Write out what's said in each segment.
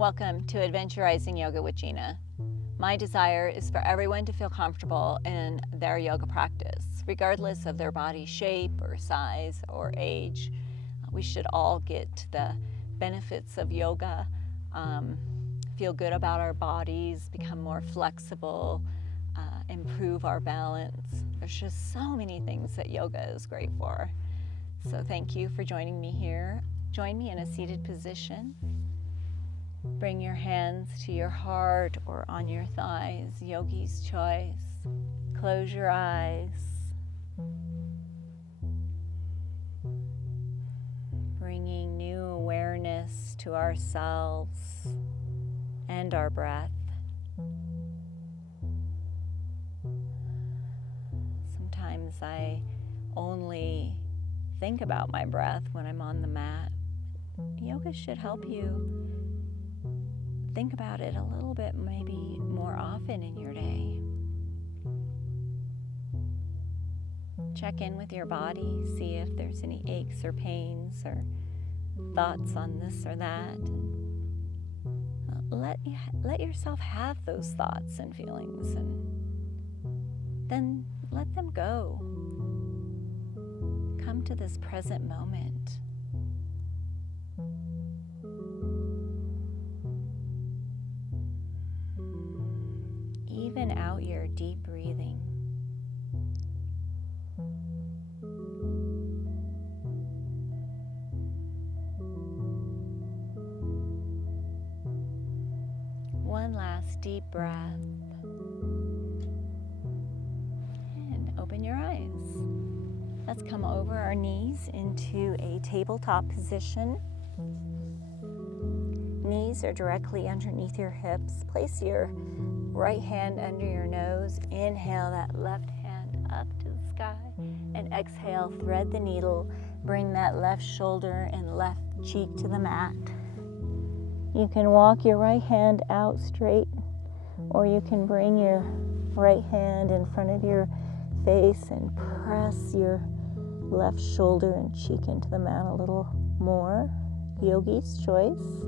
Welcome to Adventurizing Yoga with Gina. My desire is for everyone to feel comfortable in their yoga practice, regardless of their body shape or size or age. We should all get the benefits of yoga, feel good about our bodies, become more flexible, improve our balance. There's just so many things that yoga is great for. So thank you for joining me here. Join me in a seated position. Bring your hands to your heart or on your thighs, yogi's choice. Close your eyes. Bringing new awareness to ourselves and our breath. Sometimes I only think about my breath when I'm on the mat. Yoga should help you think about it a little bit, maybe more often in your day. Check in with your body, see if there's any aches or pains or thoughts on this or that. Let yourself have those thoughts and feelings, and then let them go. Come to this present moment. Even out your deep breathing. One last deep breath. And open your eyes. Let's come over our knees into a tabletop position. Knees are directly underneath your hips. Place your right hand under your nose. Inhale that left hand up to the sky. And exhale, thread the needle. Bring that left shoulder and left cheek to the mat. You can walk your right hand out straight, or you can bring your right hand in front of your face and press your left shoulder and cheek into the mat a little more. Yogi's choice.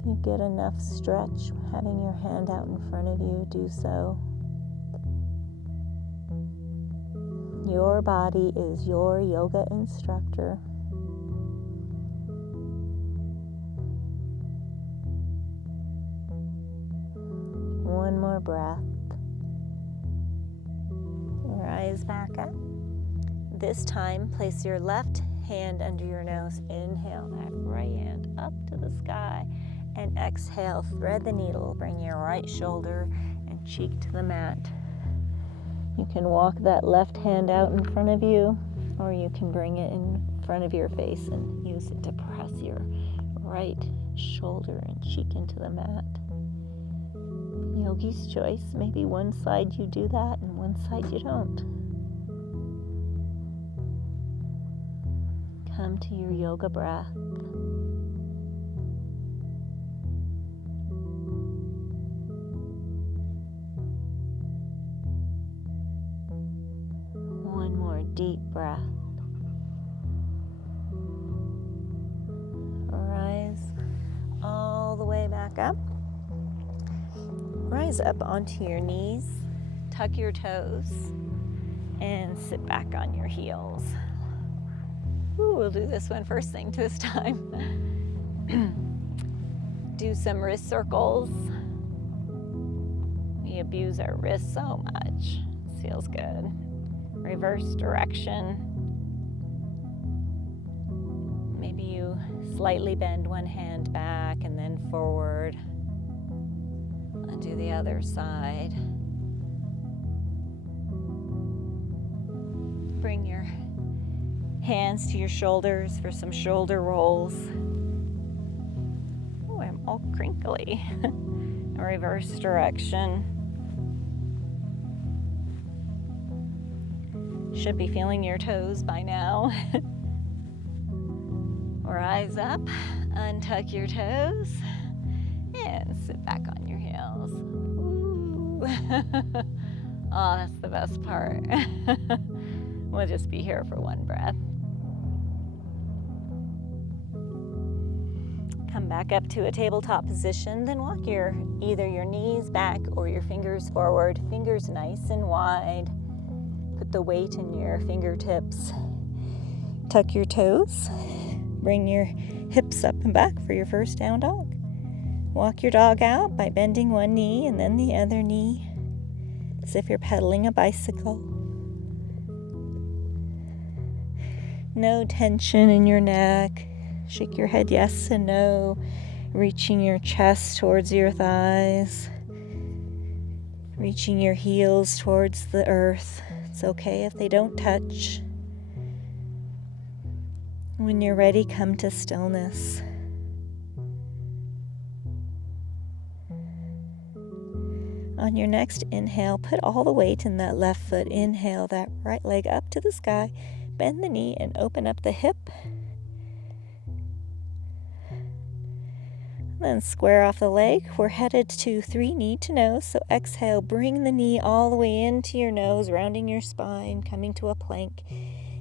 If you get enough stretch having your hand out in front of you, do so. Your body is your yoga instructor. One more breath. Rise back up. This time, place your left hand under your nose. Inhale that right hand up to the sky. And exhale, thread the needle. Bring your right shoulder and cheek to the mat. You can walk that left hand out in front of you, or you can bring it in front of your face and use it to press your right shoulder and cheek into the mat. Yogi's choice. Maybe one side you do that and one side you don't. Come to your yoga breath. One more deep breath. Rise all the way back up. Rise up onto your knees, tuck your toes, and sit back on your heels. Ooh, we'll do this one first thing this time. Do some wrist circles. We abuse our wrists so much. It feels good. Reverse direction. Maybe you slightly bend one hand back and then forward. Do the other side. Bring your hands to your shoulders for some shoulder rolls. Oh, I'm all crinkly. Reverse direction. Should be feeling your toes by now. Rise up, untuck your toes, and sit back on your heels. Ooh. Oh, that's the best part. We'll just be here for one breath. Come back up to a tabletop position, then walk either your knees back or your fingers forward, fingers nice and wide. Put the weight in your fingertips. Tuck your toes. Bring your hips up and back for your first down dog. Walk your dog out by bending one knee and then the other knee, as if you're pedaling a bicycle. No tension in your neck. Shake your head yes and no, reaching your chest towards your thighs, reaching your heels towards the earth. It's okay if they don't touch. When you're ready, come to stillness. On your next inhale, put all the weight in that left foot. Inhale that right leg up to the sky. Bend the knee and open up the hip. Then square off the leg. We're headed to 3 knee to nose. So exhale, bring the knee all the way into your nose, rounding your spine, coming to a plank.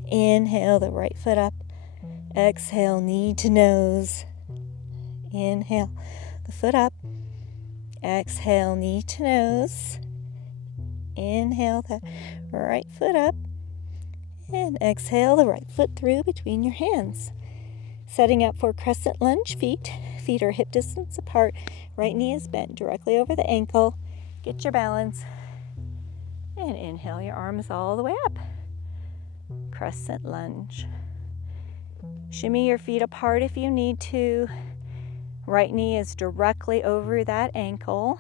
Inhale the right foot up. Exhale, knee to nose. Inhale the foot up. Exhale, knee to nose. Inhale the right foot up. And exhale the right foot through between your hands. Setting up for crescent lunge feet. Feet are hip distance apart. Right knee is bent directly over the ankle. Get your balance. And inhale your arms all the way up. Crescent lunge. Shimmy your feet apart if you need to. Right knee is directly over that ankle.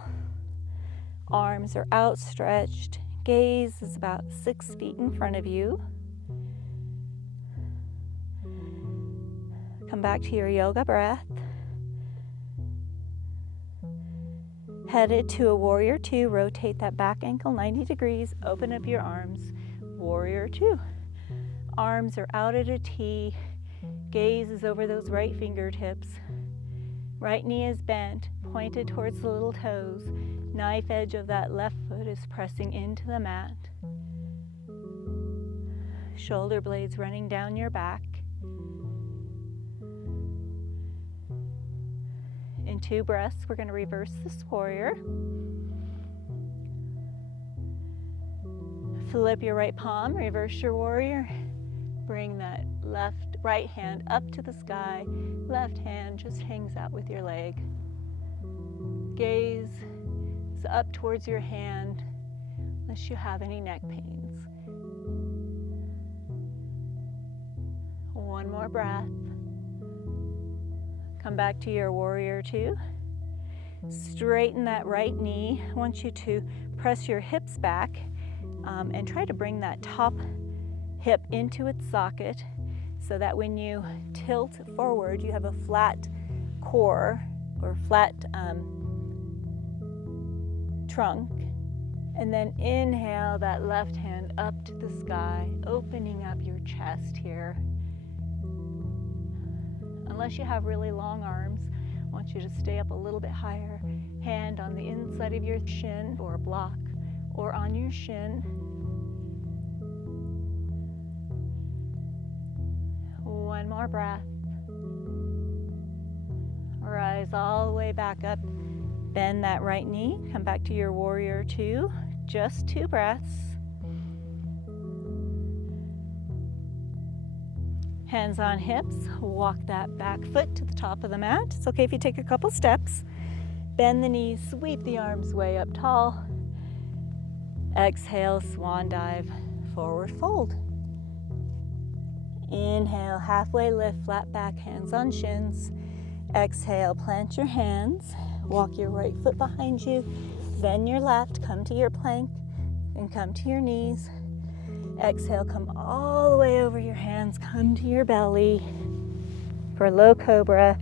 Arms are outstretched. Gaze is about 6 feet in front of you. Come back to your yoga breath. Headed to a warrior 2. Rotate that back ankle 90 degrees. Open up your arms. Warrior 2. Arms are out at a T. Gaze is over those right fingertips. Right knee is bent, pointed towards the little toes. Knife edge of that left foot is pressing into the mat. Shoulder blades running down your back. In 2 breaths, we're going to reverse this warrior. Flip your right palm, reverse your warrior. Bring that right hand up to the sky. Left hand just hangs out with your leg. Gaze is up towards your hand, unless you have any neck pains. One more breath. Come back to your warrior 2. Straighten that right knee. I want you to press your hips back and try to bring that top hip into its socket so that when you tilt forward, you have a flat core or flat trunk. And then inhale that left hand up to the sky, opening up your chest here. Unless you have really long arms, I want you to stay up a little bit higher. Hand on the inside of your shin or block or on your shin. One more breath. Rise all the way back up. Bend that right knee. Come back to your warrior 2. Just 2 breaths. Hands on hips. Walk that back foot to the top of the mat. It's okay if you take a couple steps. Bend the knees. Sweep the arms way up tall. Exhale, swan dive, forward fold. Inhale, halfway lift, flat back, hands on shins. Exhale, plant your hands. Walk your right foot behind you. Then your left, come to your plank and come to your knees. Exhale, come all the way over your hands, come to your belly. For low cobra,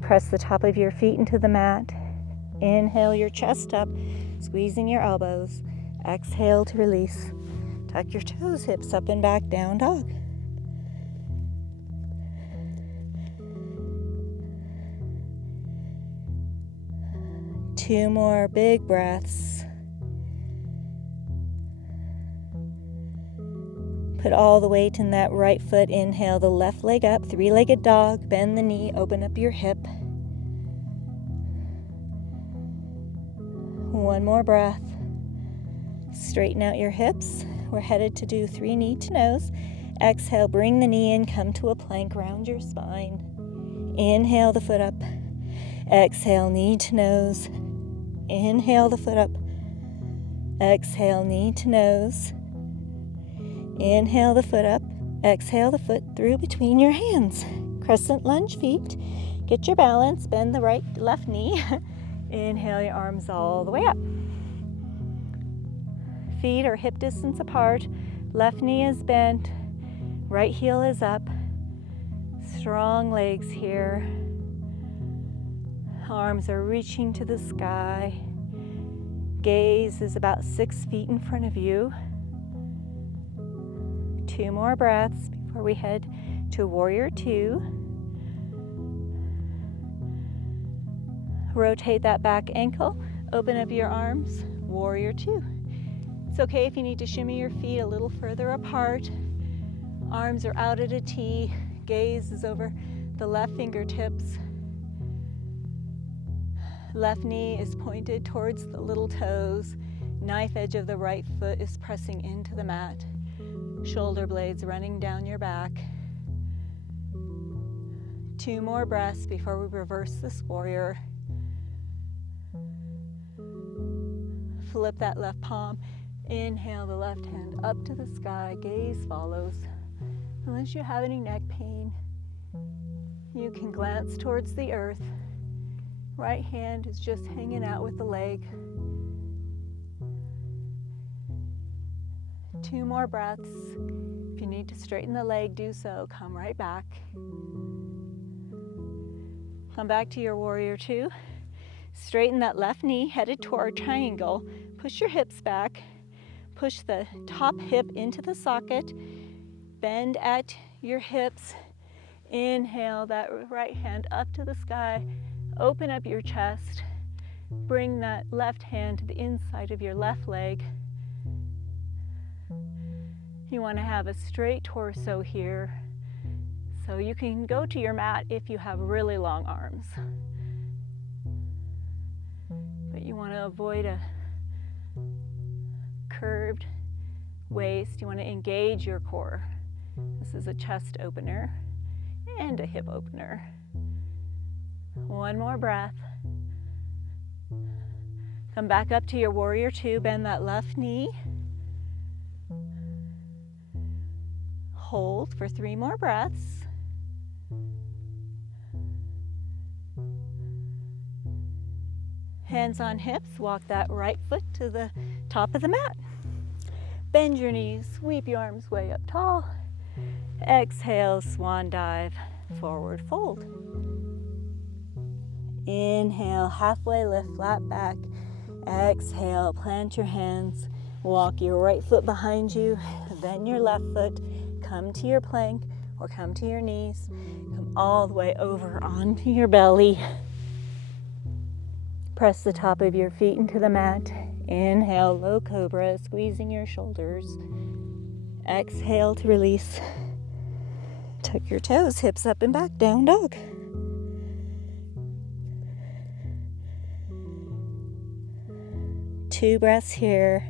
press the top of your feet into the mat. Inhale your chest up, squeezing your elbows. Exhale to release. Tuck your toes, hips up and back, down dog. Two more big breaths. Put all the weight in that right foot. Inhale the left leg up, 3-legged dog. Bend the knee, open up your hip. One more breath. Straighten out your hips. We're headed to do 3 knee to nose. Exhale, bring the knee in, come to a plank, round your spine. Inhale the foot up. Exhale, knee to nose. Inhale the foot up. Exhale, knee to nose. Inhale the foot up. Exhale the foot through between your hands. Crescent lunge feet. Get your balance. Bend the left knee. Inhale your arms all the way up. Feet are hip distance apart. Left knee is bent. Right heel is up. Strong legs here. Arms are reaching to the sky. Gaze is about 6 feet in front of you. 2 more breaths before we head to Warrior 2. Rotate that back ankle. Open up your arms. Warrior 2. It's okay if you need to shimmy your feet a little further apart. Arms are out at a T. Gaze is over the left fingertips. Left knee is pointed towards the little toes. Knife edge of the right foot is pressing into the mat. Shoulder blades running down your back. 2 more breaths before we reverse this warrior. Flip that left palm. Inhale the left hand up to the sky. Gaze follows. Unless you have any neck pain, you can glance towards the earth. Right hand is just hanging out with the leg. 2 more breaths. If you need to straighten the leg, do so. Come right back. Come back to your Warrior 2. Straighten that left knee, headed toward triangle. Push your hips back. Push the top hip into the socket. Bend at your hips. Inhale that right hand up to the sky. Open up your chest. Bring that left hand to the inside of your left leg. You want to have a straight torso here. So you can go to your mat if you have really long arms. But you want to avoid a curved waist. You want to engage your core. This is a chest opener and a hip opener. 1 more breath. Come back up to your Warrior 2. Bend that left knee. Hold for 3 more breaths. Hands on hips. Walk that right foot to the top of the mat. Bend your knees. Sweep your arms way up tall. Exhale, swan dive. Forward fold. Inhale, halfway lift, flat back. Exhale, plant your hands. Walk your right foot behind you, then your left foot. Come to your plank or come to your knees. Come all the way over onto your belly. Press the top of your feet into the mat. Inhale, low cobra, squeezing your shoulders. Exhale to release. Tuck your toes, hips up and back, down dog. Two breaths here.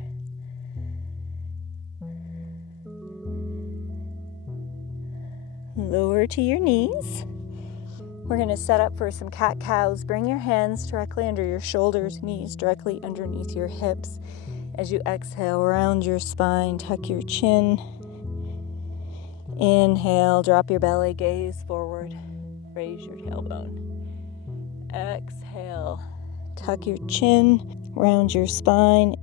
Lower to your knees. We're going to set up for some cat-cows. Bring your hands directly under your shoulders, knees directly underneath your hips. As you exhale, round your spine, tuck your chin. Inhale, drop your belly, gaze forward, raise your tailbone. Exhale, tuck your chin, round your spine.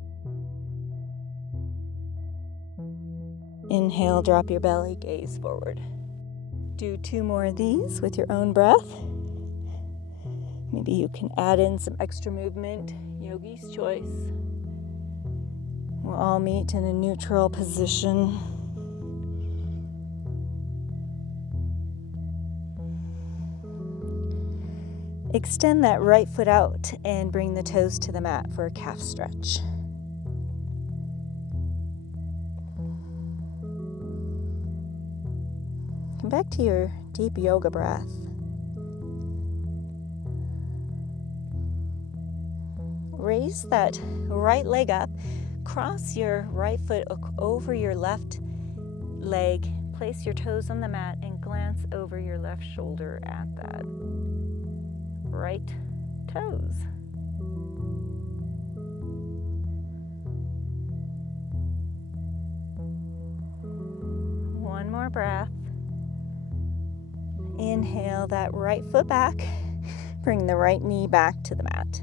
Inhale, drop your belly, gaze forward. Do 2 more of these with your own breath. Maybe you can add in some extra movement, yogi's choice. We'll all meet in a neutral position. Extend that right foot out and bring the toes to the mat for a calf stretch. Come back to your deep yoga breath. raise that right leg up, cross your right foot over your left leg, place your toes on the mat, and glance over your left shoulder at that right toes. One more breath. Inhale that right foot back. Bring the right knee back to the mat.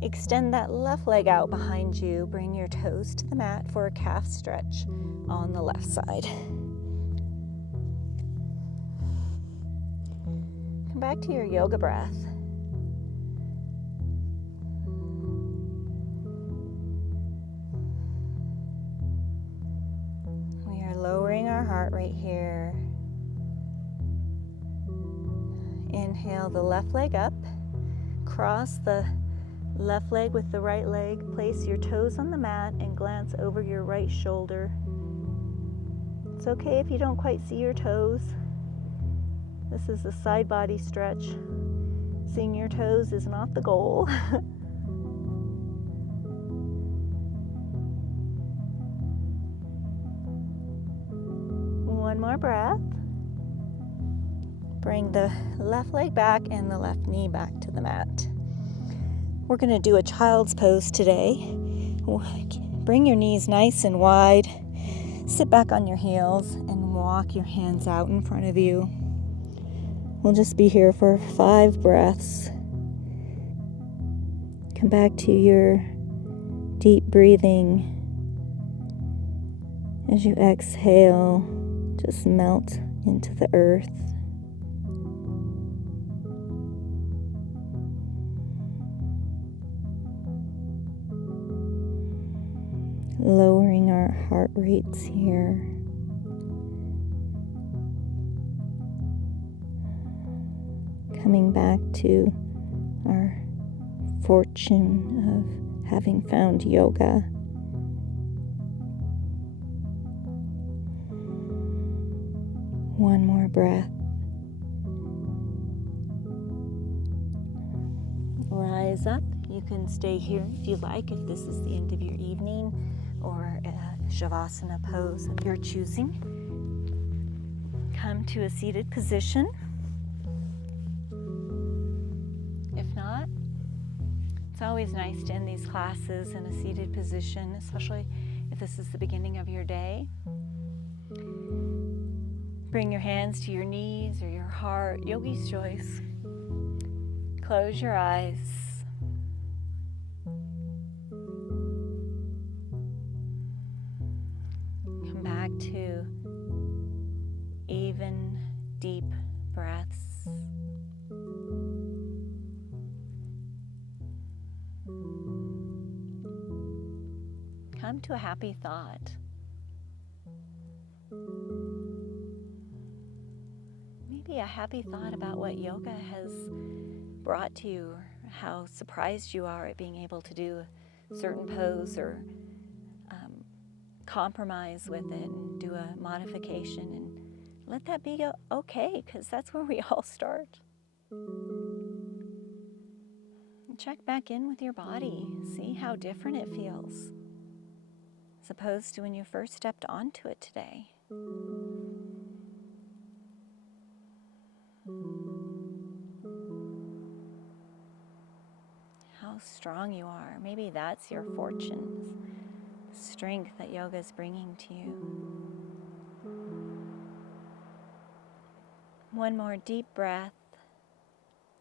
Extend that left leg out behind you. Bring your toes to the mat for a calf stretch on the left side. Come back to your yoga breath. We are lowering our heart rate here. Inhale the left leg up. Cross the left leg with the right leg. Place your toes on the mat and glance over your right shoulder. It's okay if you don't quite see your toes. This is a side body stretch. Seeing your toes is not the goal. One more breath. Bring the left leg back and the left knee back to the mat. We're going to do a child's pose today. Bring your knees nice and wide. Sit back on your heels and walk your hands out in front of you. We'll just be here for 5 breaths. Come back to your deep breathing. As you exhale, just melt into the earth. Lowering our heart rates here. Coming back to our fortune of having found yoga. One more breath. Rise up. You can stay here if you like, if this is the end of your evening, or a Shavasana pose of your choosing. Come to a seated position. If not, it's always nice to end these classes in a seated position, especially if this is the beginning of your day. Bring your hands to your knees or your heart, yogi's choice. Close your eyes. Come back to even, deep breaths. Come to a happy thought. Maybe a happy thought about what yoga has brought to you, or how surprised you are at being able to do a certain pose, or compromise with it and do a modification, and let that be okay, because that's where we all start. And check back in with your body. See how different it feels as opposed to when you first stepped onto it today. How strong you are. Maybe that's your fortune, strength that yoga is bringing to you. One more deep breath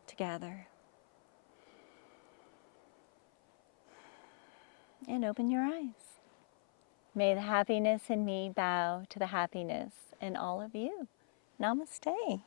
together. And open your eyes. May the happiness in me bow to the happiness in all of you. Namaste.